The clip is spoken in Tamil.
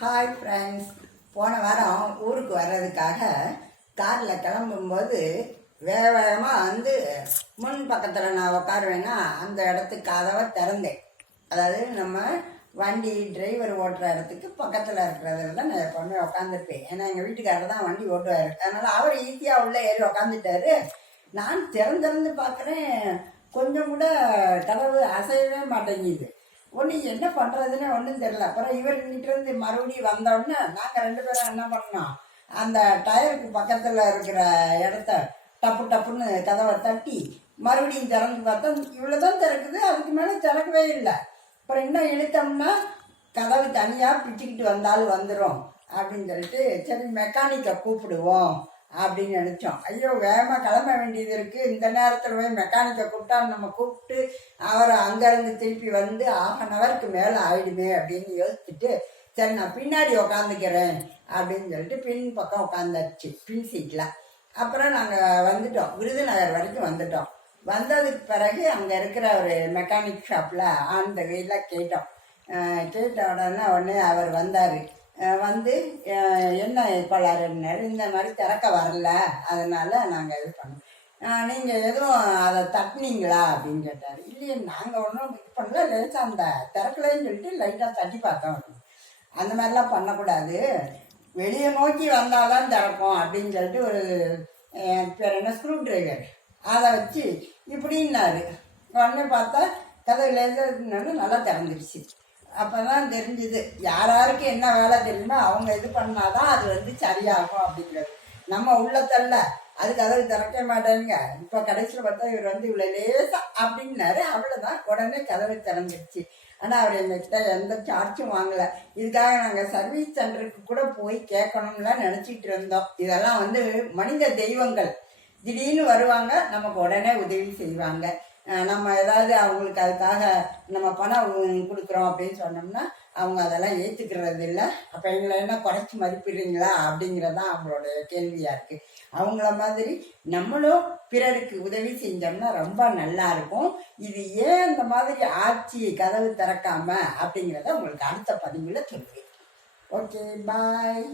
ஹாய் ஃப்ரெண்ட்ஸ் போன வாரம் ஊருக்கு வர்றதுக்காக காரில் கிளம்பும்போது வேக வேகமாக வந்து முன் பக்கத்தில் நான் உட்காருவேன்னா அந்த இடத்துக்கு கதவை திறந்தேன். அதாவது நம்ம வண்டி டிரைவர் ஓட்டுற இடத்துக்கு பக்கத்தில் இருக்கிறதுல தான் நான் எப்போவுமே உட்காந்துருப்பேன் ஏன்னா எங்கள் வீட்டுக்காரர் தான் வண்டி ஓட்டுவார். அதனால் அவர் ஈஸியாக உள்ளே ஏறி உட்காந்துட்டாரு நான் திறந்திறந்து பார்க்குறேன் கொஞ்சம் கூட கதவு அசையவே மாட்டேங்குது. ஒன்று என்ன பண்ணுறதுன்னு ஒன்றும் தெரியல. அப்புறம் இவர் இங்கிட்ட இருந்து மறுபடியும் வந்தோடனே நாங்கள் ரெண்டு பேரும் என்ன பண்ணோம்? அந்த டயருக்கு பக்கத்தில் இருக்கிற இடத்த டப்பு டப்புன்னு கதவை தட்டி மறுபடியும் திறந்து பார்த்தா இவ்வளோ தான் திறக்குது அதுக்கு மேலே திறக்கவே இல்லை. அப்புறம் இன்னும் இழுத்தோம்னா கதவு தனியாக பிச்சுக்கிட்டு வந்தாலும் வந்துடும் அப்படின்னு சொல்லிட்டு சரி மெக்கானிக்கை கூப்பிடுவோம். அப்படின்னு நினச்சோம். ஐயோ வேகமாக கிளம்ப வேண்டியது இருக்குது இந்த நேரத்தில் போய் மெக்கானிக்கை கூப்பிட்டா நம்ம கூப்பிட்டு அவர் அங்கேருந்து திருப்பி வந்து ஆஃப் அன் ஹவருக்கு மேலே ஆயிடுமே அப்படின்னு யோசிச்சுட்டு சரி நான் பின்னாடி உக்காந்துக்கிறேன் அப்படின்னு சொல்லிட்டு பின் பக்கம் உட்காந்தாச்சு பின் சீட்டில் அப்புறம் நாங்கள் வந்துட்டோம். விருதுநகர் வரைக்கும் வந்துட்டோம். வந்ததுக்கு பிறகு அங்கே இருக்கிற ஒரு மெக்கானிக் ஷாப்பில் அந்த கையில் கேட்டோம். கேட்ட உடனே உடனே அவர் வந்தார். வந்து என்ன கோளாறுன்னாரு இந்த மாதிரி திறக்க வரல அதனால நாங்கள் இது பண்ணோம். நீங்கள் எதுவும் அதை தட்டினீங்களா அப்படின்னு கேட்டார். இல்லையே நாங்கள் ஒன்றும் இது பண்ணல லேசாக அந்த திறக்கலைன்னு சொல்லிட்டு லைட்டாக தட்டி பார்த்தோம் அந்த மாதிரிலாம் பண்ணக்கூடாது. வெளியே நோக்கி வந்தால்தான் திறப்போம் அப்படின்னு சொல்லிட்டு ஒரு பேர் என்ன ஸ்க்ரூ டிரைவர் அதை வச்சு இப்படின்னாரு. உடனே பார்த்தா கதவு லேசாக நல்லா திறந்துருச்சு. அப்பதான் தெரிஞ்சுது. யார் யாருக்கு என்ன வேலை தெரியுமோ அவங்க இது பண்ணாதான் அது வந்து சரியாகும் அப்படிங்கிறது. நம்ம உள்ளத்தல்ல. அது கதவு திறக்க மாட்டேங்க. இப்போ கடைசியில் பார்த்தா இவர் வந்து இவ்வளோ லேசா அப்படின்னாரு. அவ்வளோதான் உடனே கதவு திறந்துருச்சு. ஆனால் அவர் எங்ககிட்ட எந்த சார்ஜும் வாங்கலை. இதுக்காக நாங்கள் சர்வீஸ் சென்டருக்கு கூட போய் கேட்கணும்லாம் நினச்சிட்டு இருந்தோம். இதெல்லாம் வந்து மனித தெய்வங்கள் திடீர்னு வருவாங்க. நமக்கு உடனே உதவி செய்வாங்க. நம்ம ஏதாவது அவங்களுக்கு அதுக்காக நம்ம பணம் கொடுக்குறோம் அப்படின்னு சொன்னோம்னா அவங்க அதெல்லாம் ஏற்றுக்கிறது இல்லை. அப்போ எங்களை என்ன குறைச்சி மதிப்பிடுறீங்களா அப்படிங்கிறதான் அவங்களோட கேள்வியாக இருக்குது அவங்கள மாதிரி நம்மளும் பிறருக்கு உதவி செஞ்சோம்னா ரொம்ப நல்லா இருக்கும். இது ஏன் இந்த மாதிரி ஆட்சி கதவு திறக்காம அப்படிங்கிறத உங்களுக்கு அடுத்த பதிவில் சொல்லுவேன் ஓகே பாய்.